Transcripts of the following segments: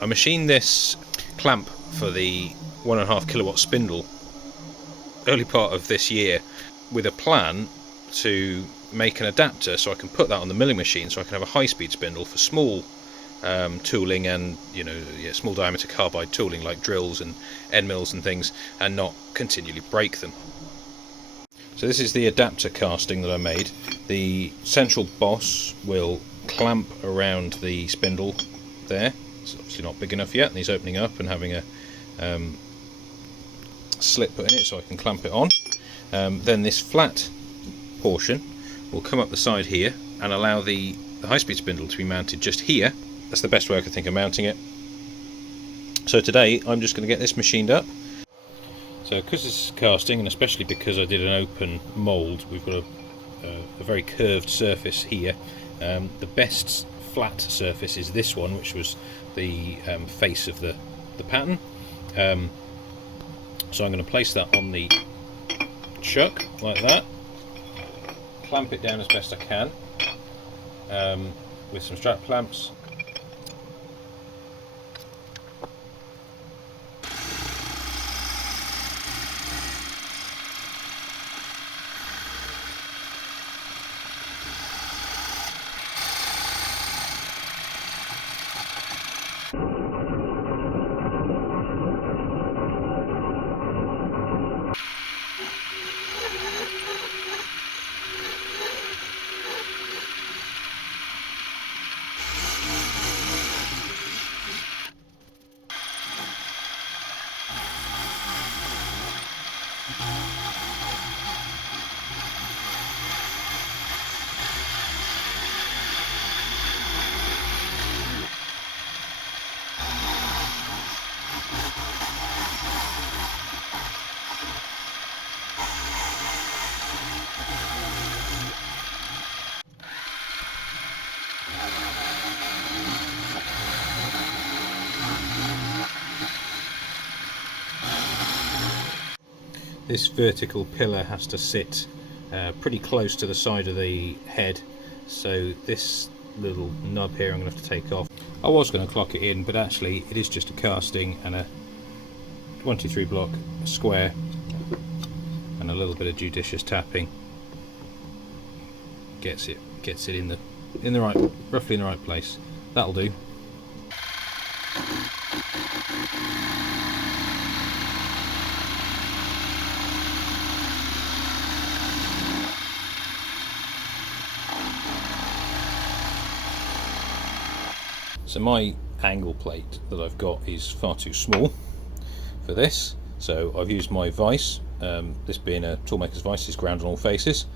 I machined this clamp for the 1.5 kilowatt spindle early part of this year with a plan to make an adapter so I can put that on the milling machine so I can have a high-speed spindle for small tooling and small diameter carbide tooling like drills and end mills and things, and not continually break them. So this is the adapter casting that I made. The central boss will clamp around the spindle there. It's obviously not big enough yet, and he's opening up and having a slit put in it so I can clamp it on. Then this flat portion will come up the side here and allow the high-speed spindle to be mounted just here. That's the best way I can think of mounting it. So today I'm just going to get this machined up. So because this is casting, and especially because I did an open mould, we've got a very curved surface here. The best flat surface is this one, which was the face of the pattern. So I'm going to place that on the chuck like that, clamp it down as best I can with some strap clamps. This vertical pillar has to sit pretty close to the side of the head, so this little nub here I'm going to have to take off. I was going to clock it in, but actually it is just a casting and a 123 block square and a little bit of judicious tapping gets it in the right, roughly in the right place. That'll do. So my angle plate that I've got is far too small for this, so I've used my vise. This being a toolmaker's vise is ground on all faces,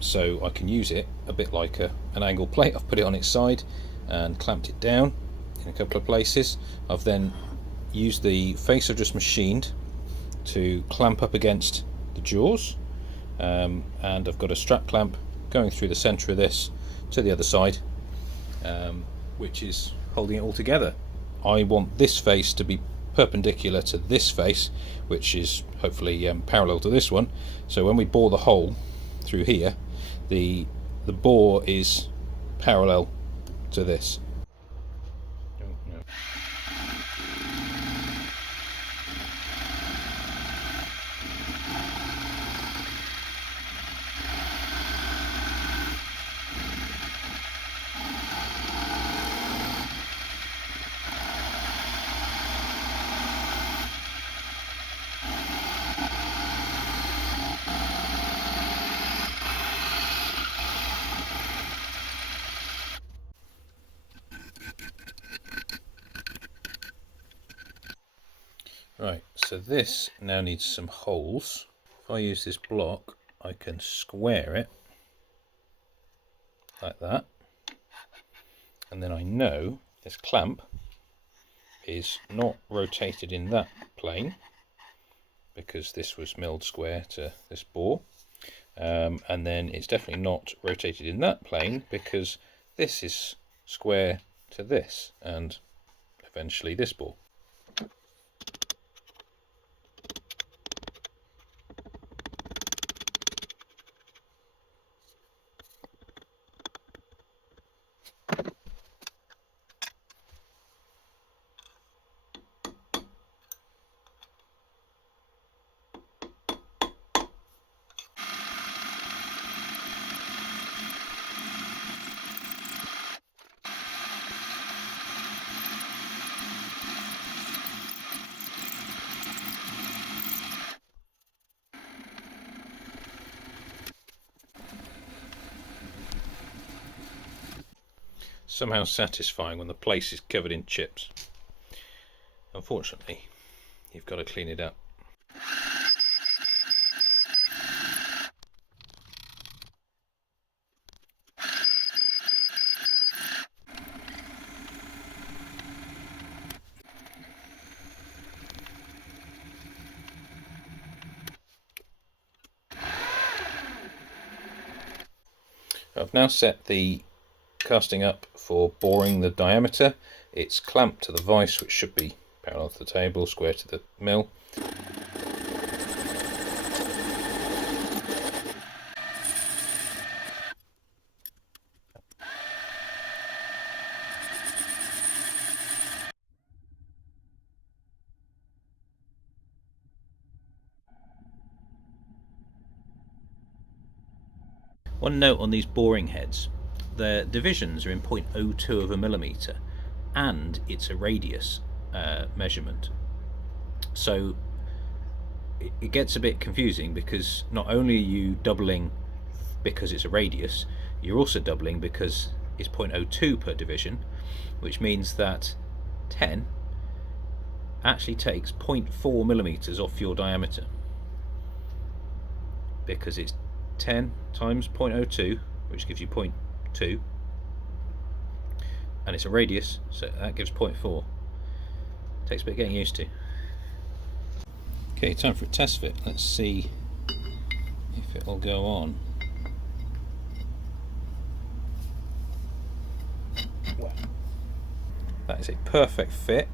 so I can use it a bit like an angle plate. I've put it on its side and clamped it down in a couple of places. I've then used the face I've just machined to clamp up against the jaws, and I've got a strap clamp going through the centre of this to the other side, which is holding it all together. I want this face to be perpendicular to this face, which is hopefully parallel to this one, so when we bore the hole through here, the bore is parallel to this. Right, so this now needs some holes. If I use this block, I can square it like that, and then I know this clamp is not rotated in that plane because this was milled square to this bore, and then it's definitely not rotated in that plane because this is square to this and eventually this bore. somehow satisfying when the place is covered in chips. Unfortunately, you've got to clean it up. I've now set the casting up for boring the diameter. It's clamped to the vise, which should be parallel to the table, square to the mill. One note on these boring heads: the divisions are in 0.02 of a millimetre, and it's a radius measurement. So it gets a bit confusing, because not only are you doubling because it's a radius, you're also doubling because it's 0.02 per division, which means that 10 actually takes 0.4 millimetres off your diameter, because it's 10 times 0.02, which gives you 0.2, and it's a radius, so that gives 0.4. Takes a bit getting used to. Okay, time for a test fit. Let's see if it will go on. Wow. That is a perfect fit.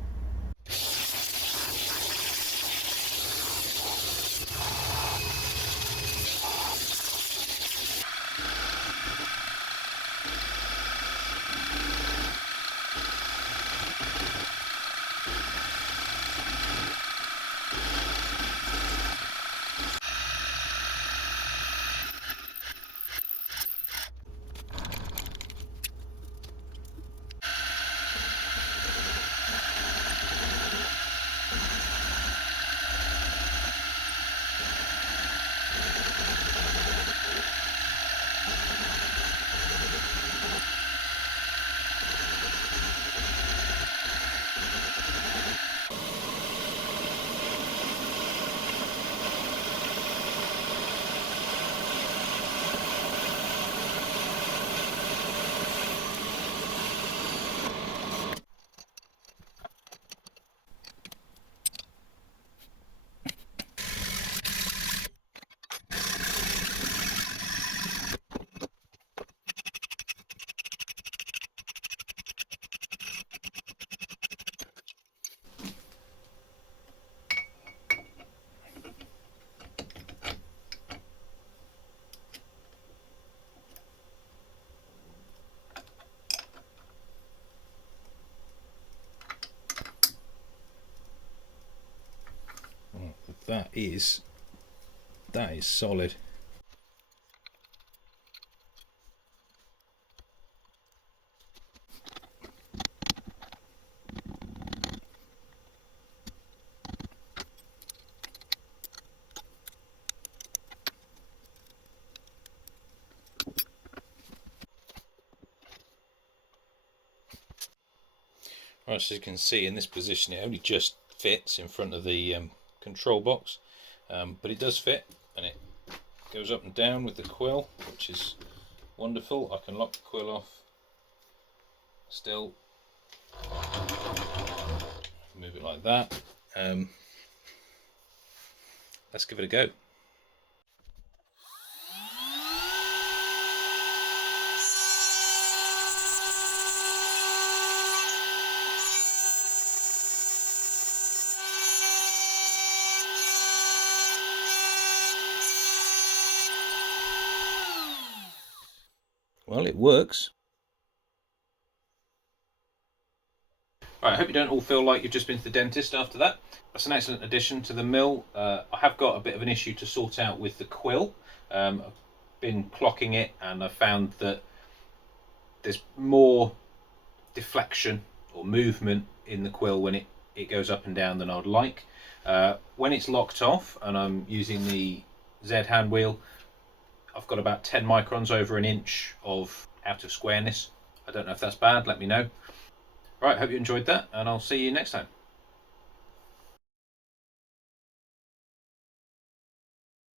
That is solid. Right, so you can see in this position it only just fits in front of the control box, but it does fit, and it goes up and down with the quill, which is wonderful. I can lock the quill off still, move it like that. Let's give it a go. Well, it works. Right, I hope you don't all feel like you've just been to the dentist after that. That's an excellent addition to the mill. I have got a bit of an issue to sort out with the quill. I've been clocking it, and I found that there's more deflection or movement in the quill when it goes up and down than I'd like. When it's locked off and I'm using the Z hand wheel, I've got about 10 microns over an inch of out of squareness. I I don't know if that's bad, let me know. Right, hope you enjoyed that, and I'll see you next time.